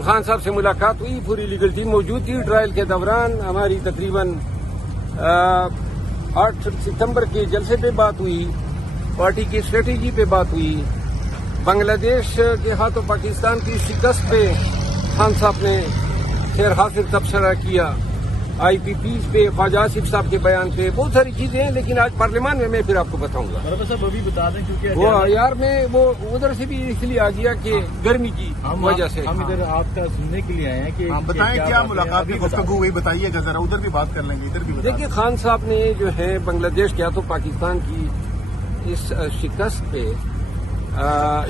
خان صاحب سے ملاقات ہوئی، پوری لیگل ٹیم موجود تھی ٹرائل کے دوران. ہماری تقریباً 8 ستمبر کے جلسے پہ بات ہوئی، پارٹی کی اسٹریٹجی پہ بات ہوئی، بنگلہ دیش کے ہاتھوں پاکستان کی شکست پہ خان صاحب نے خیر حاصل تبصرہ کیا، آئی پی پیز پہ، خواجہ آصف صاحب کے بیان پہ، بہت ساری چیزیں ہیں. لیکن آج پارلیمان میں پھر آپ کو بتاؤں گا. صاحب ابھی بتا دیں کیونکہ وہ یار میں وہ ادھر سے بھی اس لیے آ گیا کہ گرمی کی وجہ سے. ہم ادھر آپ کا سننے کے لیے آئے ہیں کہ بتائیں کیا ملاقات کی گفتگو ہوئی، بتائیے گا ذرا. ادھر بھی بات کر لیں گے، ادھر بھی دیکھیے خان صاحب نے جو ہے بنگلہ دیش کے ہاتھوں پاکستان کی اس شکست پہ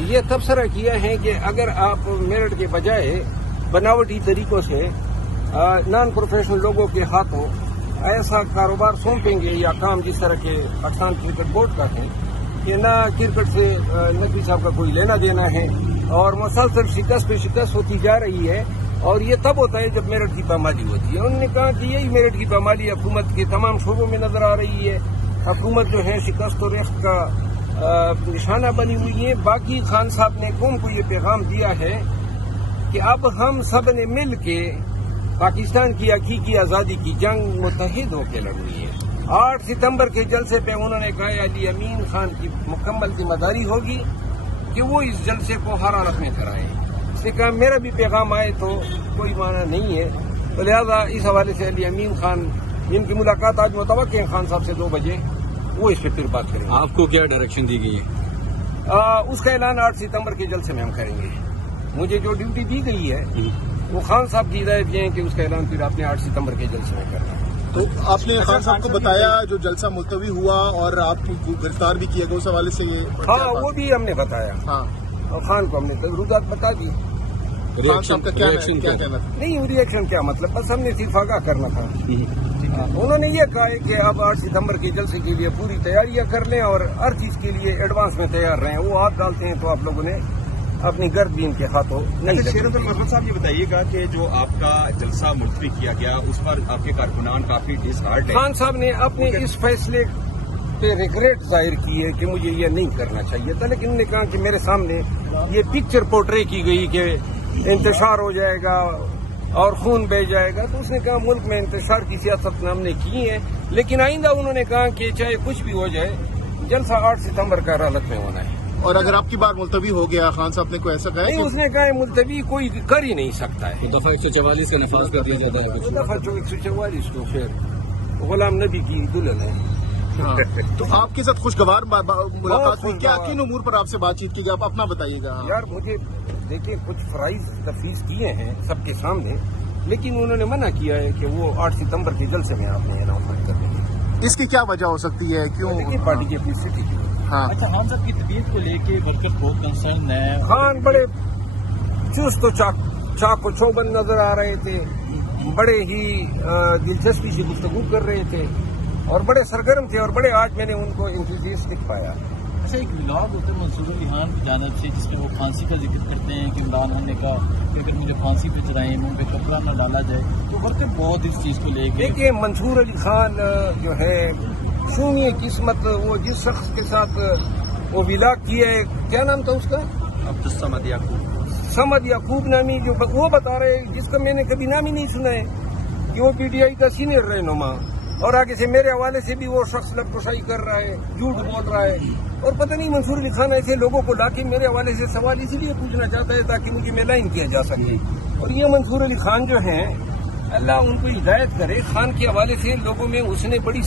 یہ تبصرہ کیا ہے کہ اگر آپ میرٹ کے بجائے بناوٹی طریقوں سے نان پروفیشنل لوگوں کے ہاتھوں ایسا کاروبار سونپیں گے یا کام جس طرح کے پاکستان کرکٹ بورڈ کا ہے کہ نہ کرکٹ سے نقوی صاحب کا کوئی لینا دینا ہے اور مسلسل شکست پہ شکست ہوتی جا رہی ہے. اور یہ تب ہوتا ہے جب میرٹ کی پامالی ہوتی ہے. انہوں نے کہا کہ یہی میرٹ کی پامالی حکومت کے تمام شعبوں میں نظر آ رہی ہے. حکومت جو ہے شکست و ریخت کا نشانہ بنی ہوئی ہے. باقی خان صاحب نے قوم کو یہ پیغام دیا ہے کہ اب ہم سب نے مل کے پاکستان کی حقیقی آزادی کی جنگ متحد ہو کے لڑنی ہے. 8 ستمبر کے جلسے پہ انہوں نے کہا علی امین خان کی مکمل ذمہ داری ہوگی کہ وہ اس جلسے کو حرارت میں کرائیں. اس نے کہا میرا بھی پیغام آئے تو کوئی معنی نہیں ہے. تو لہذا اس حوالے سے علی امین خان جن کی ملاقات آج متوقع ہے خان صاحب سے 2 بجے، وہ اس پہ پھر بات کریں گے. آپ کو کیا ڈائریکشن دی گئی ہے؟ اس کا اعلان 8 ستمبر کے جلسے میں ہم کریں گے. مجھے جو ڈیوٹی دی گئی ہے وہ خان صاحب کی ہدایت یہ ہے کہ اس کا اعلان پھر آپ نے 8 ستمبر کے جلسے میں کرنا ہے. تو آپ نے خان صاحب کو بتایا جو جلسہ ملتوی ہوا اور آپ کو گرفتار بھی کیا گیا، اس حوالے سے یہ ہاں وہ بھی ہم نے بتایا. ہاں اور خان کو ہم نے ضرورت بتا دی. خان صاحب کا کیا کہنا تھا؟ نہیں ریئیکشن کیا مطلب، بس ہم نے صرف آگاہ کرنا تھا. انہوں نے یہ کہا ہے کہ اب 8 ستمبر کے جلسے کے لیے پوری تیاریاں کر لیں اور ہر چیز کے لیے ایڈوانس میں تیار رہیں. وہ ہاتھ ڈالتے ہیں تو آپ لوگوں نے اپنی گرد بھی ان کے ہاتھوں نہیں. شیر محمد صاحب یہ بتائیے گا کہ جو آپ کا جلسہ ملتوی کیا گیا اس پر آپ کے کارکنان کافی ڈسہارٹ ہیں. خان صاحب نے اپنے اس فیصلے پہ ریگریٹ ظاہر کی ہے کہ مجھے یہ نہیں کرنا چاہیے تھا، لیکن انہوں نے کہا کہ میرے سامنے یہ پکچر پورٹرے کی گئی کہ انتشار ہو جائے گا اور خون بہہ جائے گا. تو اس نے کہا ملک میں انتشار کی سیاست ہم نے کی ہے، لیکن آئندہ انہوں نے کہا کہ چاہے کچھ بھی ہو جائے جلسہ 8 ستمبر کا عدالت میں ہونا ہے. اور اگر آپ کی بار ملتوی ہو گیا، خان صاحب نے کوئی ایسا کہا نہیں، اس نے کہا ملتوی کوئی کر ہی نہیں سکتا ہے. دفعہ 144 کا نفاذ کر دیا جاتا ہے. دفعہ 144 کو پھر غلام نبی کی دلہن ہے. تو آپ کے ساتھ خوشگوار ملاقات ہوئی کیا؟ کن امور پر آپ سے بات چیت کی جائے، آپ اپنا بتائیے گا. یار مجھے دیکھیں کچھ فرائض تفویض کیے ہیں سب کے سامنے، لیکن انہوں نے منع کیا ہے کہ وہ 8 ستمبر کے جلسے میں آپ نے اناؤنسمنٹ کر دیں گے. اس کی کیا وجہ ہو سکتی ہے؟ کیوں پارٹی کی اپنی اسٹریٹجی. ہاں اچھا، خان صاحب کی طبیعت کو لے کے ورکر بہت کنسرن ہے. خان بڑے چست و چاق و چوبند نظر آ رہے تھے، بڑے ہی دلچسپی سے گفتگو کر رہے تھے اور بڑے سرگرم تھے اور بڑے آج میں نے ان کو انتھوزیاسٹک پایا. اچھا، ایک ولاگ ہوتا ہے منصور علی خان کی جانب سے جس میں وہ پھانسی کا ذکر کرتے ہیں کہ عمران خان نے کہا کہ اگر مجھے پھانسی پہ چڑھائیں منہ پہ کپڑا نہ ڈالا جائے، تو ورکر بہت اس چیز کو لے کے. دیکھیے منصور علی خان جو ہے شومی قسمت، وہ جس شخص کے ساتھ وہ ولاگ کیا ہے، کیا نام تھا اس کا؟ عبدالصمد یعقوب. سمد یعقوب نامی، جو وہ بتا رہے جس کا میں نے کبھی نام ہی نہیں سنا ہے کہ وہ پی ٹی آئی کا سینئر رہنما، اور آگے سے میرے حوالے سے بھی وہ شخص لب کشائی کر رہا ہے، جھوٹ بول رہا ہے. اور پتہ نہیں منصور علی خان ایسے لوگوں کو لا کے میرے حوالے سے سوال اسی لیے پوچھنا چاہتا ہے تاکہ مجھے میلائن کیا جا سکے. اور یہ منصور علی خان جو ہیں، اللہ ان کو ہدایت کرے، خان کے حوالے سے لوگوں میں اس نے بڑی